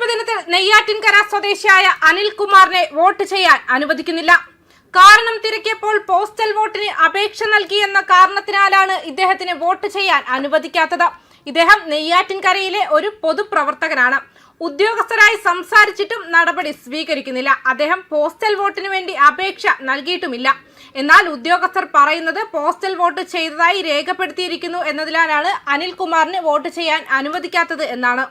തെരഞ്ഞെടുപ്പ് ദിനത്തിൽ നെയ്യാറ്റിൻകര സ്വദേശിയായ അനിൽകുമാറിനെ വോട്ട് ചെയ്യാൻ അനുവദിക്കുന്നില്ല. കാരണം തിരക്കിയപ്പോൾ പോസ്റ്റൽ വോട്ടിന് അപേക്ഷ നൽകിയെന്ന കാരണത്തിനാലാണ് ഇദ്ദേഹത്തിന് വോട്ട് ചെയ്യാൻ അനുവദിക്കാത്തത്. ഇദ്ദേഹം നെയ്യാറ്റിൻകരയിലെ ഒരു പൊതുപ്രവർത്തകനാണ്. ഉദ്യോഗസ്ഥരായി സംസാരിച്ചിട്ടും നടപടി സ്വീകരിക്കുന്നില്ല. അദ്ദേഹം പോസ്റ്റൽ വോട്ടിന് വേണ്ടി അപേക്ഷ നൽകിയിട്ടുമില്ല. എന്നാൽ ഉദ്യോഗസ്ഥർ പറയുന്നത് പോസ്റ്റൽ വോട്ട് ചെയ്തതായി രേഖപ്പെടുത്തിയിരിക്കുന്നു എന്നതിനാലാണ് അനിൽകുമാറിന് വോട്ട് ചെയ്യാൻ അനുവദിക്കാത്തത് എന്നാണ്.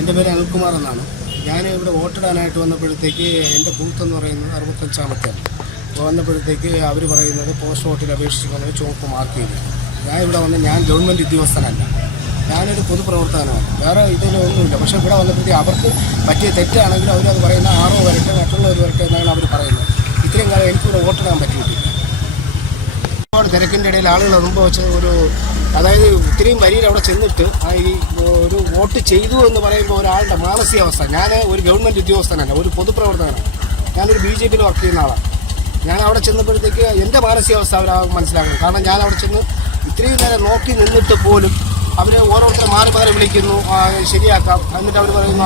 എൻ്റെ പേര് അനിൽകുമാർ എന്നാണ്. ഞാൻ ഇവിടെ വോട്ടിടാനായിട്ട് വന്നപ്പോഴത്തേക്ക് എൻ്റെ ബൂത്ത് എന്ന് പറയുന്നത് 65-ാമത്തെയാണ്. വന്നപ്പോഴത്തേക്ക് അവർ പറയുന്നത് പോസ്റ്റ് വോട്ടിൽ അപേക്ഷിച്ച് വന്നത് ചുവപ്പ് മാർക്ക് ചെയ്തു. ഞാൻ ഇവിടെ വന്ന് ഞാൻ ഗവൺമെൻറ് ഉദ്യോഗസ്ഥനല്ല, ഞാനൊരു പൊതുപ്രവർത്തകനാണ്, വേറെ ഇതിലൊന്നുമില്ല. പക്ഷേ ഇവിടെ വന്നപ്പോഴത്തേക്ക് അവർക്ക് പറ്റിയ തെറ്റാണെങ്കിൽ അവരത് പറയുന്ന 6 വരട്ടെ മറ്റുള്ളവർ വരട്ടെ എന്നാണ് അവർ പറയുന്നത്. ഇത്രയും കാലം എനിക്കിവിടെ വോട്ടിടാൻ പറ്റിയിട്ടില്ല. ഒരുപാട് തിരക്കിൻ്റെ ഇടയിൽ ആളുകൾ അനുഭവിച്ച അതായത് ഇത്രയും വരിയിൽ അവിടെ ചെന്നിട്ട് ഈ ഒരു വോട്ട് ചെയ്തു എന്ന് പറയുമ്പോൾ ഒരാളുടെ മാനസികാവസ്ഥ. ഞാൻ ഒരു ഗവൺമെൻറ് ഉദ്യോഗസ്ഥനല്ല, ഒരു പൊതുപ്രവർത്തകനാണ്. ഞാനൊരു BJP വർക്ക് ചെയ്യുന്ന ആളാണ്. ഞാൻ അവിടെ ചെന്നപ്പോഴത്തേക്ക് എൻ്റെ മാനസികാവസ്ഥ അവർ മനസ്സിലാക്കണം. കാരണം ഞാൻ അവിടെ ചെന്ന് ഇത്രയും നേരം നോക്കി നിന്നിട്ട് പോലും അവർ ഓരോരുത്തരെ മാറി വിളിക്കുന്നു, ശരിയാക്കാം. എന്നിട്ട് അവർ പറയുന്നു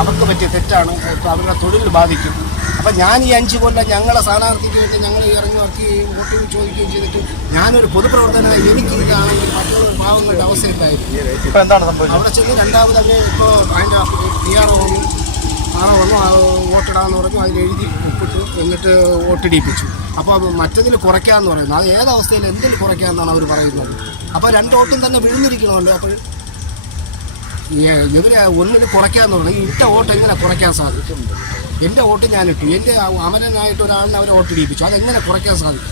അവർക്ക് പറ്റിയ തെറ്റാണ്, അവരുടെ തൊഴിൽ ബാധിക്കും. അപ്പം ഞാൻ ഈ 5 കൊല്ലം ഞങ്ങളെ സ്ഥാനാർത്ഥിക്ക് വേണ്ടി ഞങ്ങൾ ഇറങ്ങി വോട്ട് ചോദിക്കുകയും ചെയ്തിട്ട് ഞാനൊരു പൊതുപ്രവർത്തകനായി എനിക്ക് ഇതാണെങ്കിൽ മറ്റുള്ള പാവങ്ങളുടെ അവസരത്തായിരുന്നു. അവിടെ ചെന്ന് രണ്ടാമത് അവർ ഇപ്പോൾ അതിൻ്റെ PR വന്നു വോട്ടിടാമെന്ന് പറഞ്ഞു. അതിലെഴുതി ഒപ്പിട്ടു, എന്നിട്ട് വോട്ടിടിപ്പിച്ചു. അപ്പോൾ മറ്റതിൽ കുറയ്ക്കാമെന്ന് പറയുന്നു. അത് ഏതവസ്ഥയിൽ എന്തിൽ കുറയ്ക്കാമെന്നാണ് അവർ പറയുന്നത്. അപ്പോൾ 2 വോട്ടും തന്നെ വിഴുന്നിരിക്കണമല്ലോ. അപ്പോൾ ഇവരെ ഒന്നിൽ കുറയ്ക്കാമെന്ന് പറഞ്ഞു. ഈ ഇട്ട വോട്ട് എങ്ങനെ കുറയ്ക്കാൻ സാധിക്കും? എൻ്റെ വോട്ട് ഞാനിട്ടു, എൻ്റെ അമരനായിട്ട് ഒരാളിനെ അവരെ വോട്ടിടിപ്പിച്ചു. അതെങ്ങനെ കുറയ്ക്കാൻ സാധിക്കും?